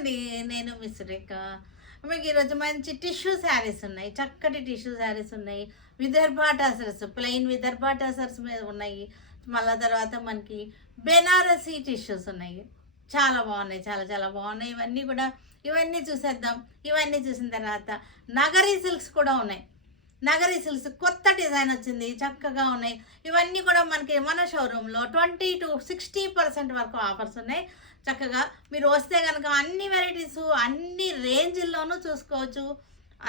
అండి. నేను మీ సురేఖ. మీకు ఈరోజు మంచి టిష్యూ శారీస్ ఉన్నాయి. చక్కటి టిష్యూ శారీస్ ఉన్నాయి. Vidarbha tussars, plain Vidarbha tussars మీద ఉన్నాయి. మళ్ళా తర్వాత మనకి బెనారసీ టిష్యూస్ ఉన్నాయి. చాలా బాగున్నాయి. చాలా చాలా బాగున్నాయి. ఇవన్నీ చూసేద్దాం. ఇవన్నీ చూసిన తర్వాత నగరీ సిల్క్స్ కూడా ఉన్నాయి. నగరీ సిల్క్స్ కొత్త డిజైన్ వచ్చింది, చక్కగా ఉన్నాయి. ఇవన్నీ కూడా మనకి మన షోరూంలో 20 to 60% వరకు ఆఫర్స్ ఉన్నాయి. చక్కగా మీరు వస్తే కనుక అన్ని వెరైటీస్ అన్ని రేంజ్ల్లోనూ చూసుకోవచ్చు.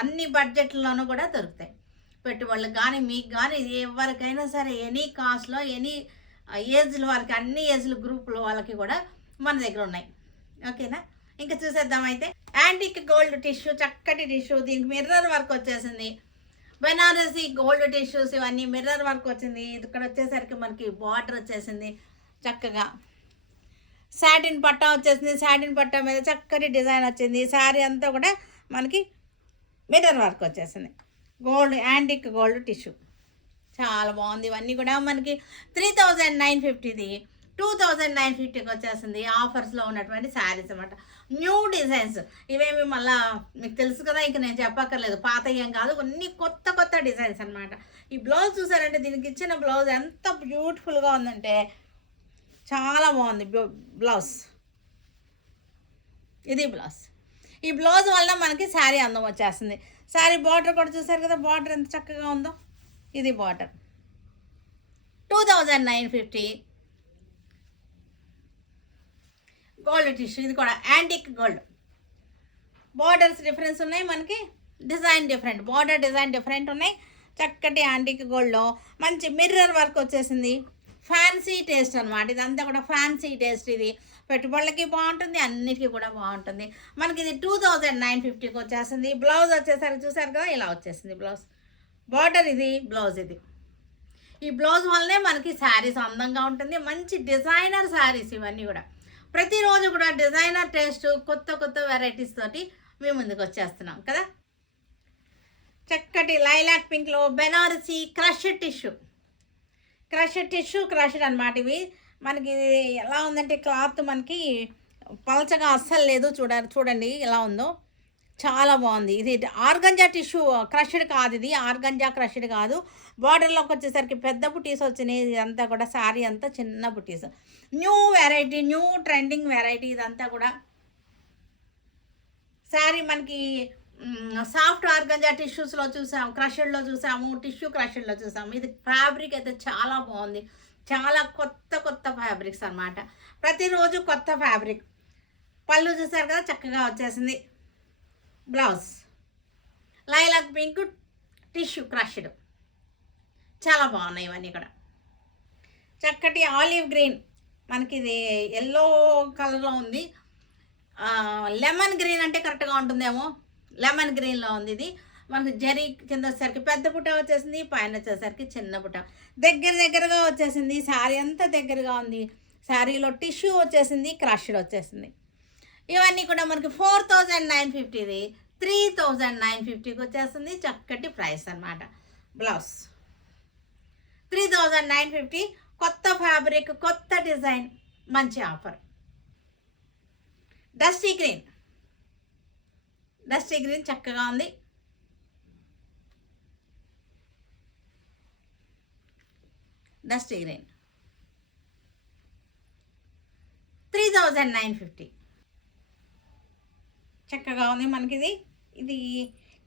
అన్ని బడ్జెట్లోనూ కూడా దొరుకుతాయి. పెట్టుబడులకు కానీ మీకు కానీ ఎవరికైనా సరే ఎనీ కాస్ట్లో ఎనీ ఏజ్ల వాళ్ళకి అన్ని ఏజ్ల గ్రూపుల వాళ్ళకి కూడా మన దగ్గర ఉన్నాయి. ఓకేనా, ఇంకా చూసేద్దాం. అయితే యాంటిక్ గోల్డ్ టిష్యూ, చక్కటి టిష్యూ, దీనికి మిర్రర్ వర్క్ వచ్చేసింది. బెనారసీ గోల్డ్ టిష్యూస్ ఇవన్నీ మిర్రర్ వర్క్ వచ్చింది. ఇక్కడ వచ్చేసరికి మనకి బార్డర్ వచ్చేసింది. చక్కగా సాటిన్ పట్టా వచ్చేసింది. సాటిన్ పట్టా మీద చక్కటి డిజైన్ వచ్చింది. శారీ అంతా కూడా మనకి మిర్రర్ వర్క్ వచ్చేసింది. గోల్డ్ యాంటిక్ గోల్డ్ టిష్యూ చాలా బాగుంది. ఇవన్నీ కూడా మనకి 3950ది 2950కి వచ్చేసింది. ఆఫర్స్లో ఉన్నటువంటి శారీస్ అనమాట. న్యూ డిజైన్స్ ఇవేమి మళ్ళీ మీకు తెలుసు కదా, ఇంక నేను చెప్పక్కర్లేదు. పాత ఏం కాదు, కొన్ని కొత్త కొత్త డిజైన్స్ అనమాట. ఈ బ్లౌజ్ చూసారంటే దీనికి ఇచ్చిన బ్లౌజ్ ఎంత బ్యూటిఫుల్గా ఉందంటే చాలా బాగుంది. బ్లౌజ్ ఇది బ్లౌజ్. ఈ బ్లౌజ్ వల్ల మనకి శారీ అందం వచ్చేస్తుంది. శారీ బార్డర్ కూడా చూసారు కదా, బార్డర్ ఎంత చక్కగా ఉందో. ఇది బార్డర్ 2950 గోల్డ్ టిష్యూ. ఇది కూడా యాంటిక్ గోల్డ్. బార్డర్స్ డిఫరెన్స్ ఉన్నాయి మనకి, design different, border design different ఉన్నాయి. చక్కటి యాంటిక్ గోల్డ్లో మంచి మిర్రర్ వర్క్ వచ్చేసింది. ఫ్యాన్సీ టేస్ట్ అనమాట. ఇదంతా కూడా ఫ్యాన్సీ టేస్ట్. ఇది పెట్టుబడులకి బాగుంటుంది, అన్నిటికీ కూడా బాగుంటుంది. మనకి ఇది 2950కి వచ్చేసింది. బ్లౌజ్ వచ్చేసరికి చూసారు కదా, ఇలా వచ్చేసింది బ్లౌజ్. బార్డర్ ఇది, బ్లౌజ్ ఇది. ఈ బ్లౌజ్ వల్లనే మనకి శారీస్ అందంగా ఉంటుంది. మంచి డిజైనర్ శారీస్ ఇవన్నీ కూడా. ప్రతిరోజు కూడా డిజైనర్ టేస్ట్, కొత్త కొత్త వెరైటీస్ తోటి మేము ముందుకు వచ్చేస్తున్నాం కదా. చక్కటి లైలాక్ పింక్లో బెనారసీ క్రష్డ్ టిష్యూ. క్రష్డ్ అనమాట. ఇవి మనకి ఎలా ఉందంటే క్లాత్ మనకి పలచగా అస్సలు లేదు. చూడండి ఎలా ఉందో, చాలా బాగుంది. ఇది ఆర్గంజా టిష్యూ క్రష్డ్ కాదు, ఇది ఆర్గంజా క్రష్డ్ కాదు. బార్డర్లోకి వచ్చేసరికి పెద్ద బుటీస్ వచ్చినాయి. ఇదంతా కూడా శారీ అంతా చిన్న బుటీస్. New variety, new trending variety ఇదంతా కూడా. శారీ మనకి సాఫ్ట్ ఆర్గంజా టిష్యూస్లో చూసాము, క్రష్డ్లో చూసాము, టిష్యూ క్రష్డ్లో చూసాము. ఇది ఫ్యాబ్రిక్ అయితే చాలా బాగుంది. చాలా కొత్త కొత్త ఫ్యాబ్రిక్స్ అనమాట. ప్రతిరోజు కొత్త ఫ్యాబ్రిక్. పళ్ళు చూసారు కదా, చక్కగా వచ్చేసింది. Blouse lilac pink tissue crushed, చాలా బాగున్నాయి ఇవన్నీ కూడా. చక్కటి ఆలివ్ గ్రీన్, మనకి ఇది ఎల్లో కలర్లో ఉంది. లెమన్ గ్రీన్ అంటే కరెక్ట్గా ఉంటుందేమో. లెమన్ గ్రీన్లో ఉంది. ఇది మనకి జరీ కింద వచ్చేసరికి పెద్ద పుట్ట వచ్చేసింది, పైన వచ్చేసరికి చిన్న పుట్ట. దగ్గరగా వచ్చేసింది. శారీ అంతా దగ్గరగా ఉంది. శారీలో టిష్యూ వచ్చేసింది, క్రష్డ్ వచ్చేసింది. ఇవన్నీ కూడా మనకి 4950ది 3950కి వచ్చేస్తుంది. చక్కటి ప్రైస్ అనమాట. బ్లౌజ్ 3950, కొత్త ఫ్యాబ్రిక్, కొత్త డిజైన్, మంచి ఆఫర్. డస్టీ గ్రీన్ చక్కగా ఉంది. డస్టీ గ్రీన్ 3950 చక్కగా ఉంది మనకి. ఇది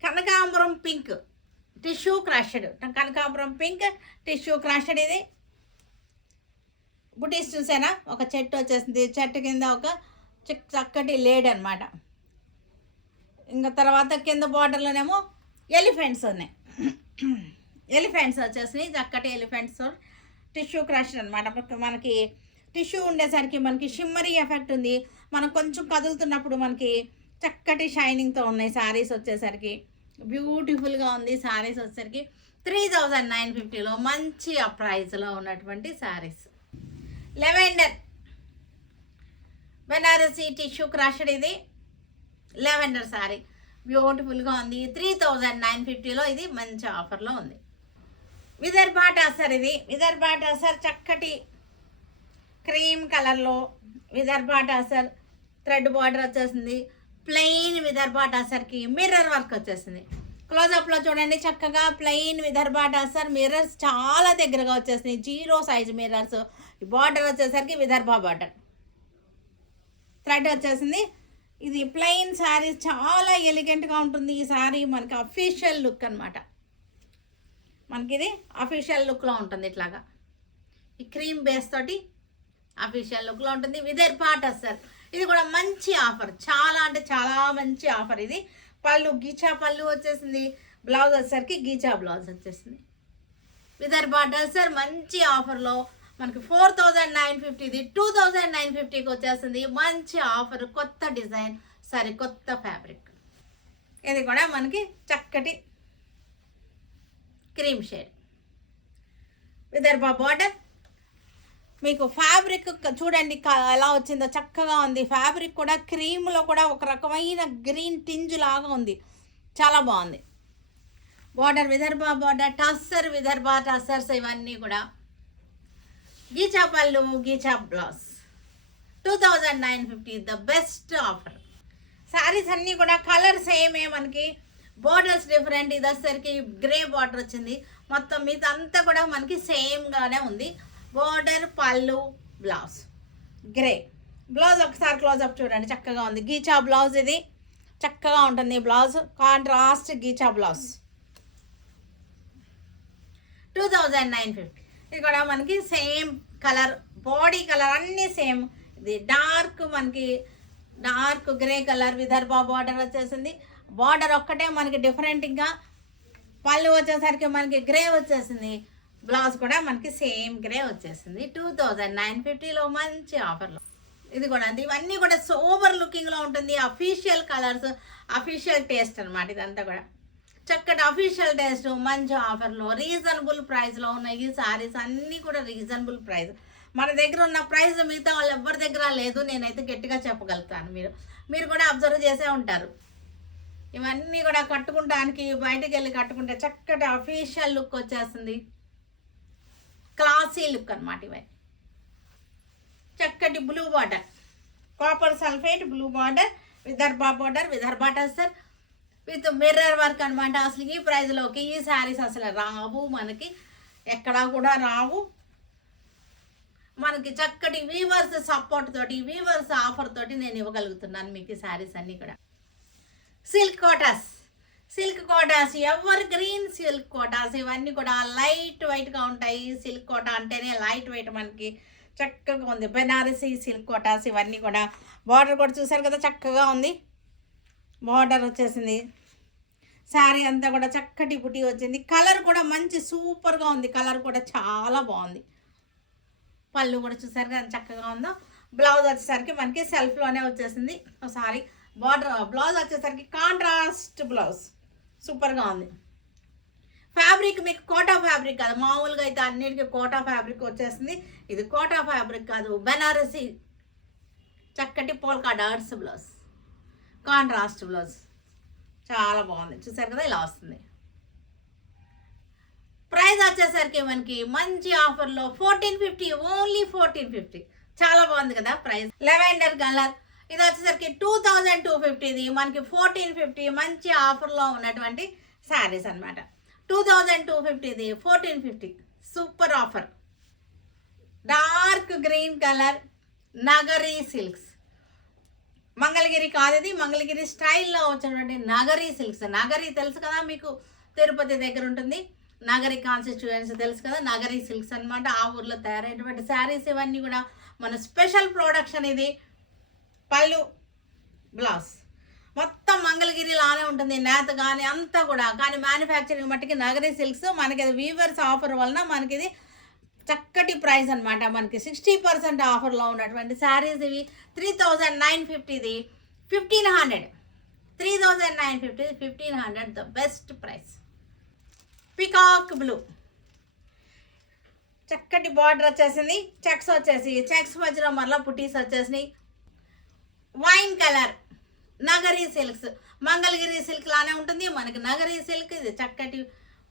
కనకాంబరం పింక్ టిష్యూ క్రష్డ్. కనకాంబరం పింక్ టిష్యూ క్రష్డ్. ఇది బుటీస్ చూసానా, ఒక చెట్టు వచ్చేసింది. చెట్టు కింద ఒక చక్కటి లేడ్ అనమాట. ఇంకా తర్వాత కింద బార్డర్లోనేమో ఎలిఫెంట్స్ ఉన్నాయి. ఎలిఫెంట్స్ వచ్చేసినాయి. చక్కటి ఎలిఫెంట్స్ టిష్యూ క్రష్డ్ అనమాట. మనకి టిష్యూ ఉండేసరికి మనకి షిమ్మరీ ఎఫెక్ట్ ఉంది. మనం కొంచెం కదులుతున్నప్పుడు మనకి చక్కటి షైనింగ్తో ఉన్నాయి శారీస్ వచ్చేసరికి. బ్యూటిఫుల్గా ఉంది శారీస్ వచ్చేసరికి. 3950లో మంచి ప్రైస్లో ఉన్నటువంటి saris. Lavender Banarasi tissue crushed. ఇది లెవెండర్ శారీ బ్యూటిఫుల్గా ఉంది. 3950లో ఇది మంచి ఆఫర్లో ఉంది. విదర్భ టసర్. ఇది విదర్భ టసర్ చక్కటి క్రీమ్ కలర్లో విదర్భ టసర్ థ్రెడ్ బార్డర్ వచ్చేసింది. ప్లెయిన్ విదర్భ టసర్కి మిర్రర్ వర్క్ వచ్చేసింది. క్లోజప్లో చూడండి చక్కగా ప్లెయిన్ విదర్భ టసర్ మిర్రర్స్ చాలా దగ్గరగా వచ్చేసినాయి. 0 సైజ్ మిర్రర్స్. బార్డర్ వచ్చేసరికి విదర్భ బార్డర్. థ్రెడ్ వచ్చేసింది. ఇది ప్లెయిన్ శారీ చాలా ఎలిగెంట్గా ఉంటుంది. ఈ శారీ మనకి అఫీషియల్ లుక్ అనమాట. మనకి ఇది అఫీషియల్ లుక్లో ఉంటుంది. ఇట్లాగా ఈ క్రీమ్ బేస్ తోటి అఫీషియల్ లుక్లో ఉంటుంది. విదర్భ టసర్ ఇది కూడా మంచి ఆఫర్, చాలా అంటే చాలా మంచి ఆఫర్. ఇది పళ్ళు గీచా పళ్ళు వచ్చేసింది. బ్లౌజ్ వచ్చేసరికి గీచా బ్లౌజ్ వచ్చేసింది. విదర్భ టసర్ మంచి ఆఫర్లో మనకి 4950, ఇది 2950కి వచ్చేస్తుంది. మంచి ఆఫర్, కొత్త డిజైన్, సరే కొత్త ఫ్యాబ్రిక్. ఇది కూడా మనకి చక్కటి క్రీమ్ షేడ్. విదర్భ బార్డర్. మీకు ఫ్యాబ్రిక్ చూడండి ఎలా వచ్చిందో, చక్కగా ఉంది. ఫ్యాబ్రిక్ కూడా క్రీమ్లో కూడా ఒక రకమైన గ్రీన్ టింజ్ లాగా ఉంది, చాలా బాగుంది. Border Vidarbha border, tussar Vidarbha tussars ఇవన్నీ కూడా. గీచా పళ్ళు ghicha blouse. 2950 the best offer. Saris అన్నీ కూడా కలర్ సేమే, మనకి బోర్డర్స్ డిఫరెంట్. ఇది వచ్చేసరికి గ్రే బార్డర్ వచ్చింది. మొత్తం మీద అంతా కూడా మనకి సేమ్గానే ఉంది. బోర్డర్ పళ్ళు బ్లౌజ్ గ్రే. బ్లౌజ్ ఒకసారి క్లోజప్ చూడండి, చక్కగా ఉంది. గీచా బ్లౌజ్, ఇది చక్కగా ఉంటుంది బ్లౌజ్. Contrast ghicha blouse. 2950. ఇది కూడా మనకి సేమ్ కలర్, బాడీ కలర్ అన్నీ సేమ్. ఇది డార్క్, మనకి dark grey colour. Vidarbha border వచ్చేసింది. బార్డర్ ఒక్కటే మనకి డిఫరెంట్గా. పళ్ళు వచ్చేసరికి మనకి గ్రే వచ్చేసింది. బ్లౌజ్ కూడా మనకి సేమ్ గ్రే వచ్చేసింది. 2950లో మంచి ఆఫర్లో. ఇది కూడా అంతే. ఇవన్నీ కూడా సూపర్ లుకింగ్లో ఉంటుంది. అఫీషియల్ కలర్స్, అఫీషియల్ టేస్ట్ అనమాట. ఇదంతా కూడా చక్కటి అఫీషియల్ టేస్ట్, మంచి ఆఫర్లో, రీజనబుల్ ప్రైస్లో ఉన్నాయి. ఈ శారీస్ అన్నీ కూడా రీజనబుల్ ప్రైస్. మన దగ్గర ఉన్న ప్రైస్ మిగతా వాళ్ళు ఎవరి దగ్గర లేదు, నేనైతే గట్టిగా చెప్పగలుగుతాను. మీరు కూడా అబ్జర్వ్ చేసే ఉంటారు. ఇవన్నీ కూడా కట్టుకుంటానికి, బయటకు వెళ్ళి కట్టుకుంటే చక్కటి అఫీషియల్ లుక్ వచ్చేస్తుంది. క్లాసీ లుక్ అనమాట. ఇవన్నీ చక్కటి blue border, copper sulphate blue border, Vidarbha border, Vidarbha tussar with mirror work అనమాట. అసలు ఈ ప్రైజ్లోకి ఈ శారీస్ అసలు రావు, మనకి ఎక్కడా కూడా రావు. మనకి చక్కటి వీవర్స్ సపోర్ట్ తోటి, వీవర్స్ ఆఫర్ తోటి నేను ఇవ్వగలుగుతున్నాను మీకు ఈ శారీస్ అన్నీ కూడా. Silk Kotas, silk Kotas, ever green silk Kotas. ఇవన్నీ కూడా లైట్ వెయిట్గా ఉంటాయి. సిల్క్ కోటా అంటేనే లైట్ వెయిట్, మనకి చక్కగా ఉంది. బెనారసీ సిల్క్ కోటాస్ ఇవన్నీ కూడా. బార్డర్ కూడా చూసారు కదా, చక్కగా ఉంది. బార్డర్ వచ్చేసింది. శారీ అంతా కూడా చక్కటి బుటీ వచ్చింది. కలర్ కూడా మంచి సూపర్గా ఉంది. కలర్ కూడా చాలా బాగుంది. పళ్ళు కూడా చూసారు కదా చక్కగా ఉందో. బ్లౌజ్ వచ్చేసరికి మనకి సెల్ఫ్లోనే వచ్చేసింది. Sorry border. బ్లౌజ్ వచ్చేసరికి కాంట్రాస్ట్ బ్లౌజ్, సూపర్గా ఉంది. ఫ్యాబ్రిక్ మీకు కోటా ఫ్యాబ్రిక్ కాదు, మామూలుగా అయితే అన్నిటికీ కోటా ఫ్యాబ్రిక్ వచ్చేసింది. ఇది కోటా ఫ్యాబ్రిక్ కాదు, బెనారసీ చక్కటి polka dots blouse, contrast blouse, చాలా బాగుంది. చూసారు కదా ఇలా వస్తుంది. ప్రైస్ వచ్చేసరికి మనకి మంచి ఆఫర్లో 1450, ఓన్లీ 1450. చాలా బాగుంది కదా ప్రైస్. లెవెండర్ కలర్, ఇది వచ్చేసరికి 2250. ఇది మనకి 1450 మంచి ఆఫర్లో ఉన్నటువంటి శారీస్ అనమాట. 2250, ఇది 1450 super offer. Dark green colour, Nagari silks. Mangalagiri కాదు, ఇది మంగళగిరి స్టైల్లో వచ్చినటువంటి నగరీ సిల్క్స్. నగరీ తెలుసు కదా మీకు, తిరుపతి దగ్గర ఉంటుంది. నగరీ కాన్స్టిట్యూయెన్సీ తెలుసు కదా, నగరీ సిల్క్స్ అనమాట. ఆ ఊర్లో తయారైనటువంటి శారీస్ ఇవన్నీ కూడా మన స్పెషల్ ప్రొడక్షన్. ఇది పళ్ళు బ్లౌజ్ మొత్తం మంగళగిరి లానే ఉంటుంది, నేత కానీ అంతా కూడా. కానీ మ్యానుఫ్యాక్చరింగ్ మట్టికి నగరీ సిల్క్స్. మనకి అది వీవర్స్ ఆఫర్ వలన మనకి ఇది చక్కటి ప్రైస్ అనమాట. మనకి 60% ఆఫర్లో ఉన్నటువంటి శారీస్ ఇవి. 3950, ఇది 1500. 3950, 1500 the best price. Peacock blue, చక్కటి బార్డర్ వచ్చేసింది. చెక్స్ వచ్చేసి, చెక్స్ మధ్యలో మరలా పుట్టీస్ వచ్చేసినాయి. Wine colour, Nagari silks. Mangalagiri silk లానే ఉంటుంది మనకి నగరీ సిల్క్. ఇది చక్కటి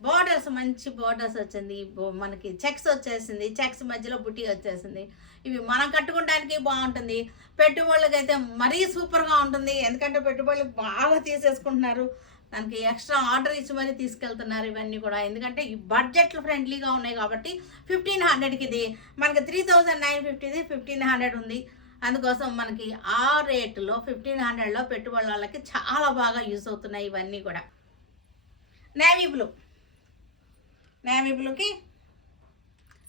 బార్డర్స్ మంచి బార్డర్స్ వచ్చింది, మనకి చెక్స్ వచ్చేసింది, చెక్స్ మధ్యలో బుట్టి వచ్చేసింది. ఇవి మనం కట్టుకోవడానికి బాగుంటుంది, పెట్టుబడులకైతే మరీ సూపర్గా ఉంటుంది. ఎందుకంటే పెట్టుబడులు బాగా తీసేసుకుంటున్నారు, దానికి ఎక్స్ట్రా ఆర్డర్ ఇచ్చి మరీ తీసుకెళ్తున్నారు ఇవన్నీ కూడా. ఎందుకంటే ఈ బడ్జెట్లు ఫ్రెండ్లీగా ఉన్నాయి కాబట్టి 1500కి ఇది మనకి 3950ది 1500 ఉంది. అందుకోసం మనకి ఆ రేటులో 1500లో పెట్టుబడి వాళ్ళకి చాలా బాగా యూస్ అవుతున్నాయి ఇవన్నీ కూడా. నేవీ బ్లూకి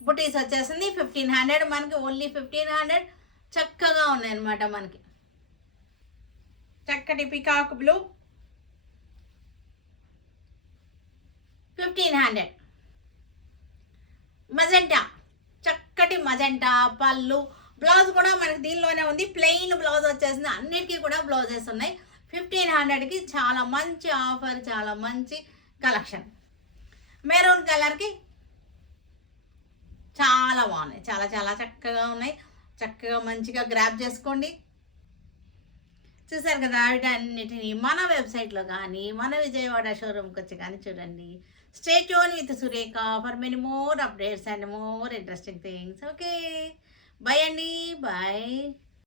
బుటీస్ వచ్చేసింది 1500, మనకి ఓన్లీ 1500. చక్కగా ఉన్నాయి అన్నమాట. మనకి చక్కటి పికాక్ బ్లూ 1500. మజెంటా, చక్కటి మజెంటా పళ్ళు. బ్లౌజ్ కూడా మనకి దీనిలోనే ఉంది, ప్లెయిన్ బ్లౌజ్ వచ్చేసింది. అన్నిటికీ కూడా బ్లౌజెస్ ఉన్నాయి. 1500కి చాలా మంచి ఆఫర్, చాలా మంచి కలెక్షన్. మెరూన్ కలర్కి చాలా బాగున్నాయి, చాలా చాలా చక్కగా ఉన్నాయి. చక్కగా మంచిగా గ్రాప్ చేసుకోండి. చూసారు కదా, వీటన్నిటిని మన వెబ్సైట్లో కానీ మన విజయవాడ షోరూమ్కి వచ్చి కానీ చూడండి. Stay tune with Surekha for many more updates and more interesting things. Okay, bye అండి, బాయ్.